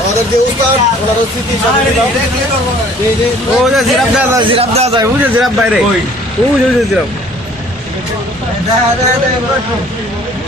আমাদের যে উস্তাদ ওনার। এই ও যে জিরাফ দেওয়া যায় জিরাফ। দেওয়া যায় বুঝে জিরাফ। বাইরে ও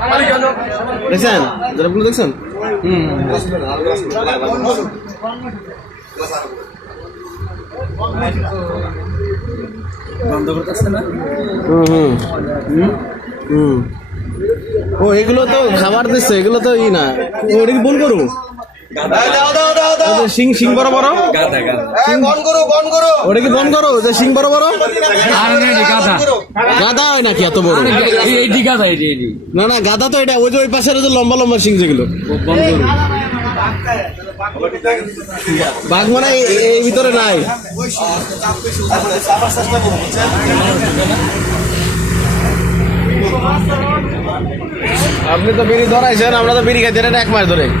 ভালো ও এগুলো তো খামার দিচ্ছে এগুলো তো ই না। তাই তো এগুলো বেড়ে লাগবো ওরা এই যে দেখো এটা এটা এটা কি হরিণ হরিণ আরও পেছনে আয় হরিণ। ওই ওই ওই কিরে সিহারা কিরে এই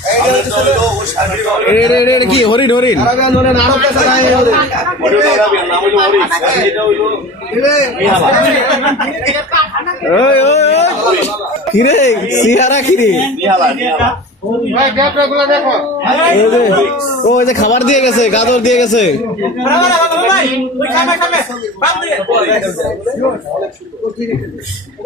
যে খাবার দিয়ে গেছে গাদর দিয়ে গেছে ও,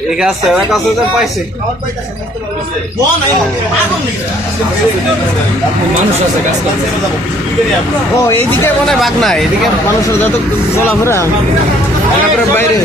ঠিক আছে ওরা কাছে তো পাইছে ও এইদিকে মনে হয় বাঘ নাই এদিকে মানুষের যত চলাফেরা বাইরে।